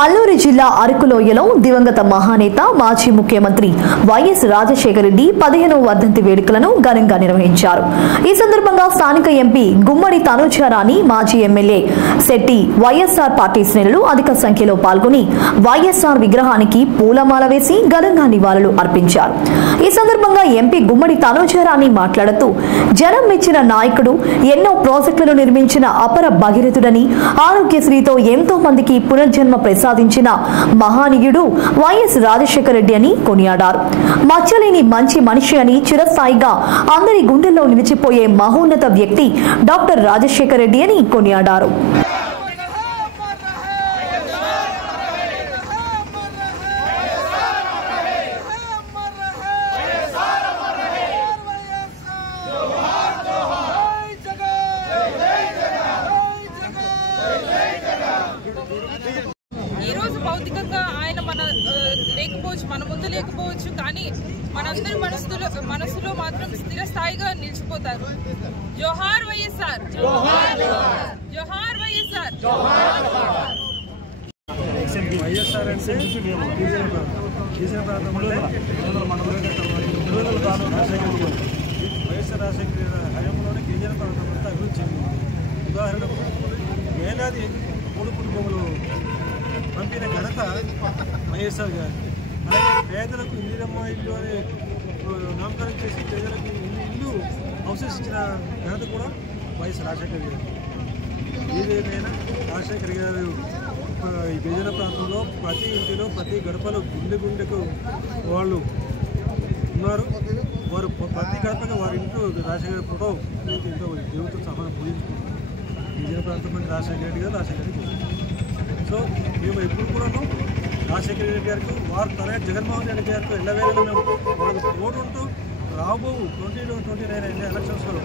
అల్లూరి జిల్లా అరకులోయలో దివంగత మహానేత మాజీ ముఖ్యమంత్రి వైఎస్ రాజశేఖర రెడ్డి 15వ వర్ధంతి వేడుకలను ఘనంగా నిర్వహించారు. ఈ సందర్భంగా స్థానిక ఎంపీ గుమ్మడి తనుజారాణి, మాజీ ఎమ్మెల్యే శెట్టి, వైఎస్ఆర్ పార్టీ శ్రేణులు అధిక సంఖ్యలో పాల్గొని వైఎస్ఆర్ విగ్రహానికి పూలమాల వేసి ఘనంగా నివాళులు అర్పించారు. ఈ సందర్భంగా ఎంపీ గుమ్మడి తనుజారాణి మాట్లాడుతూ, జనం మెచ్చిన నాయకుడు, ఎన్నో ప్రాజెక్టులను నిర్మించిన అపర భగీరథుడని, ఆరోగ్యశ్రీతో ఎంతో మందికి పునర్జన్మ ప్రసాదించిన మహానీయుడు వైఎస్ రాజశేఖర రెడ్డి అని కొనియాడారు. మచ్చలేని మంచి మనిషి అని చిరస్థాయిగా అందరి గుండెల్లో నిలిచిపోయే మహోన్నత వ్యక్తి డాక్టర్ రాజశేఖర రెడ్డి అని కొనియాడారు. ఈ రోజు భౌతికంగా ఆయన లేకపోవచ్చు, మన ముందు లేకపోవచ్చు, కానీ మనందరి మనసులో మాత్రం స్థిరస్థాయిగా నిలిచిపోతారు. జోహార్ వైఎస్ఆర్, జోహార్ వైఎస్ఆర్. వైఎస్ఆర్ అంటే గిరిజన ప్రాంతంలో వైఎస్ఆర్ రాజశేఖర హయాంలోనే గిరిజన ప్రాంతం అంతా అభివృద్ధి చెందింది. ఉదాహరణకు వేలాది పొడుపుడు భూములు పంపిన ఘనత వైఎస్ఆర్ గారు. అలాగే పేదలకు ఇందిరమ్మ ఇల్లు అనే నామకరణం చేసి పేదలకు ఇల్లు హౌసెస్ ఇచ్చిన ఘనత కూడా వైఎస్ రాజశేఖర్ గారు. ఏదేమైనా రాజశేఖర్ గారు ఈ గిరిజన ప్రాంతంలో ప్రతి ఇంటిలో ప్రతి గడపలో గుండెకు వాళ్ళు ఉన్నారు. వారు ప్రతి గడపగా వారి ఇంట్లో రాజశేఖర్ ఫోటో ఎంతో దేవుడితో సమానం పూజించుకుంటారు. గిరిజన ప్రాంతం అంటే రాజశేఖర రెడ్డి గారు, రాజశేఖర రెడ్డి గారు. సో మేము ఎప్పుడు కూడాను రాజశేఖర రెడ్డి గారికి, వారు తన జగన్మోహన్ రెడ్డి గారికి ఎల్లవేళలో మేము వాళ్ళకు తోడుంటూ రాబో 2029 ఎలక్షన్స్లో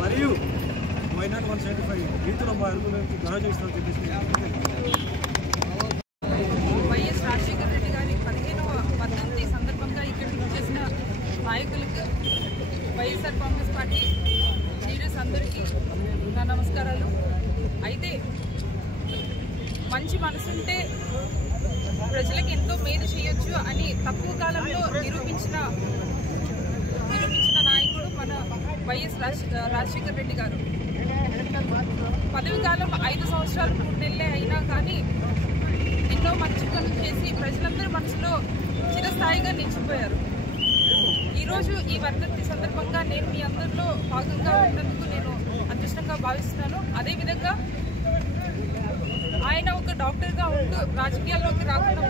మరియు వైనాట్ 175 రీతిలో మా అరుగులోకి ఘన చేస్తామని చెప్పేసి వైఎస్ రాజశేఖర రెడ్డి గారి 15వ వర్ధంతి సందర్భంగా ఇక్కడ చేసిన నాయకులకి, వైఎస్ఆర్ కాంగ్రెస్ పార్టీ లీడర్స్ అందరికీ నా నమస్కారాలు. అయితే మంచి మనసుంటే ప్రజలకు ఎంతో మేలు చేయొచ్చు అని తక్కువ కాలంలో నిరూపించిన నాయకుడు మన వైఎస్ రాజశేఖర రెడ్డి గారు. పదవి కాలం 5 సంవత్సరాలు 3 నెలలే అయినా కానీ ఎన్నో మంచి పనులు చేసి ప్రజలందరి మనసులో చిరస్థాయిగా నిలిచిపోయారు. ఈరోజు ఈ వర్ధంతి సందర్భంగా నేను మీ అందరిలో భాగంగా ఉన్నందుకు నేను అదృష్టంగా భావిస్తున్నాను. అదేవిధంగా ఆయన ఒక డాక్టర్గా ఉంటూ రాజకీయాల్లోకి రాకుండా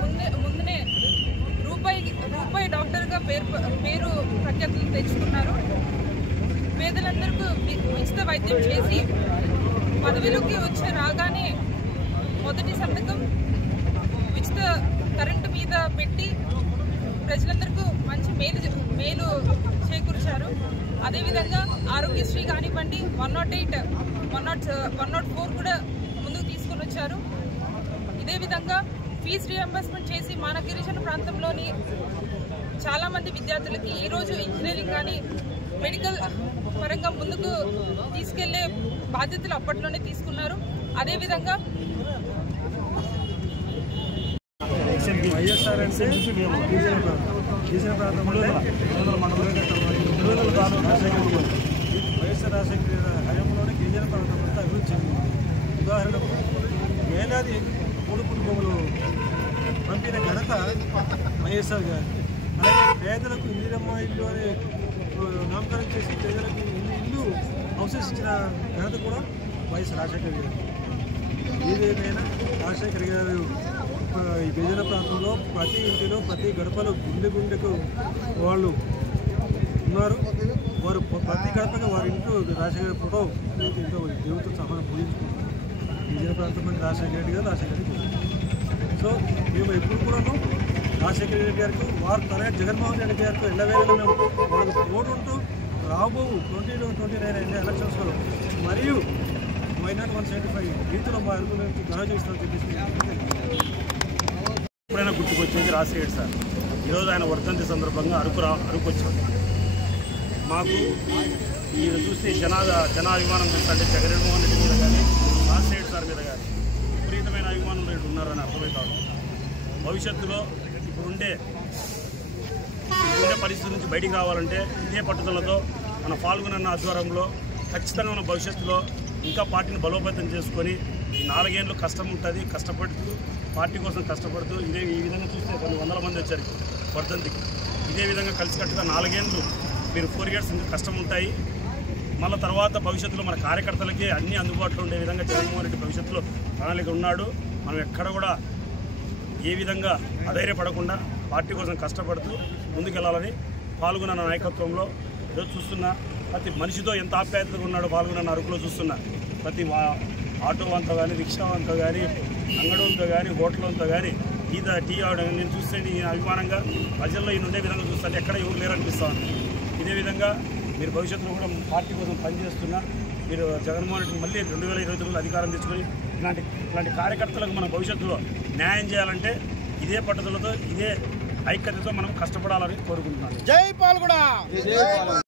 ముందునే రూపాయి డాక్టర్గా పేరు ప్రఖ్యాతులు తెచ్చుకున్నారు. పేదలందరికీ ఉచిత వైద్యం చేసి పదవిలోకి రాగానే మొదటి సంతకం ఉచిత కరెంటు మీద పెట్టి ప్రజలందరికీ మంచి మేలు చేకూర్చారు. అదేవిధంగా ఆరోగ్యశ్రీ కానివ్వండి, 108, 104 కూడా ముందుకు తీసుకొని వచ్చారు. ఇదే విధంగా ఫీజు రియంబర్స్మెంట్ చేసి మన గిరిజన ప్రాంతంలోని చాలామంది విద్యార్థులకి ఈరోజు ఇంజనీరింగ్ కానీ మెడికల్ పరంగా ముందుకు తీసుకెళ్లే బాధ్యతలు అప్పట్లోనే తీసుకున్నారు. అదేవిధంగా వైఎస్ఆర్ అంటే గిరిజన ప్రాంతంలో వైఎస్ఆర్ రాజశేఖర హయాంలోనే గిరిజన ప్రాంతం అంతా అభివృద్ధి చెందింది. ఉదాహరణకు వేలాది పొడుపుడు భూములు పంపిన ఘనత వైఎస్ఆర్ గారు. అలాగే పేదలకు ఇందిరమ్మ ఇల్లు అనే నామకరణం చేసి పేదలకు ఇల్లు హౌసెస్ ఇచ్చిన ఘనత కూడా వైఎస్ రాజశేఖర్ గారు. ఏదేమైనా రాజశేఖర్ గారు ఈ గిరిజన ప్రాంతంలో ప్రతి ఇంటిలో ప్రతి గడపలో గుండెకు వాళ్ళు ఉన్నారు. వారు ప్రతి గడపగా వారి ఇంట్లో రాజశేఖర ఫోటో ఎంతో దేవుడితో సమానం పూజించుకుంటారు. గిరిజన ప్రాంతం అంటే రాజశేఖర రెడ్డి గారు, రాజశేఖర రెడ్డి గారు. సో మేము ఎప్పుడు కూడాను రాజశేఖర రెడ్డి గారికి, వారు తన జగన్మోహన్ రెడ్డి గారికి ఎల్లవేళలో మేము వాళ్ళకు తోడుంటూ రాబో 2029 ఎలక్షన్స్లో మరియు వైనాట్ 175 రీతిలో మా అరుగులోకి ఘన చేస్తామని చెప్పేసి ఎప్పుడైనా గుర్తుకొచ్చేది రాజశేఖర్ సార్. ఈరోజు ఆయన వర్ధంతి సందర్భంగా అరకు వచ్చాం. మాకు ఈయన చూస్తే జనాభిమానం చూస్తుంటే జగన్మోహన్ రెడ్డి మీద కానీ రాజశేఖర్ సార్ మీద కానీ విపరీతమైన అభిమానులు ఉన్నారని అర్థమవుతారు. భవిష్యత్తులో ఇప్పుడుండే పరిస్థితి నుంచి బయటికి రావాలంటే ఇదే పట్టుదలతో మన పాల్గొన్న ఆధ్వర్యంలో ఖచ్చితంగా మన భవిష్యత్తులో ఇంకా పార్టీని బలోపేతం చేసుకొని 4 ఏళ్ళు కష్టం ఉంటుంది, కష్టపడుతూ పార్టీ కోసం కష్టపడుతూ ఈ విధంగా చూస్తే కొన్ని వందల మంది వచ్చారు వర్ధంతికి. ఇదే విధంగా కలిసికట్టుగా 4 ఏళ్ళు మీరు 4 ఇయర్స్ ఇంకా కష్టం ఉంటాయి. మళ్ళీ తర్వాత భవిష్యత్తులో మన కార్యకర్తలకి అన్నీ అందుబాటులో ఉండే విధంగా జగన్మోహన్ రెడ్డి భవిష్యత్తులో ప్రణాళిక ఉన్నాడు. మనం ఎక్కడ కూడా ఏ విధంగా అధైర్యపడకుండా పార్టీ కోసం కష్టపడుతూ ముందుకెళ్లాలని పాల్గొన్న నాయకత్వంలో ఈరోజు చూస్తున్నా ప్రతి మనిషితో ఎంత ఆప్యాయతగా ఉన్నాడో పాల్గొన్న అరకులో చూస్తున్నా. ప్రతి ఆటో వంతో కానీ, రిక్షా వంతో కానీ, అంగడి వంతో కానీ, హోటల్ వంతో కానీ, టీ ఆవడం నేను చూస్తే అభిమానంగా ప్రజల్లో ఈ ఉండే విధంగా చూస్తుంటే ఎక్కడ ఎవరు లేరనిపిస్తాను. ఇదే విధంగా మీరు భవిష్యత్తులో కూడా పార్టీ కోసం పనిచేస్తున్నా మీరు జగన్మోహన్ రెడ్డి మళ్ళీ 2029 అధికారం తెచ్చుకొని ఇలాంటి కార్యకర్తలకు మన భవిష్యత్తులో న్యాయం చేయాలంటే ఇదే పట్టుదలతో ఇదే ఐక్యతతో మనం కష్టపడాలని కోరుకుంటున్నాను. జై పాల్గొన.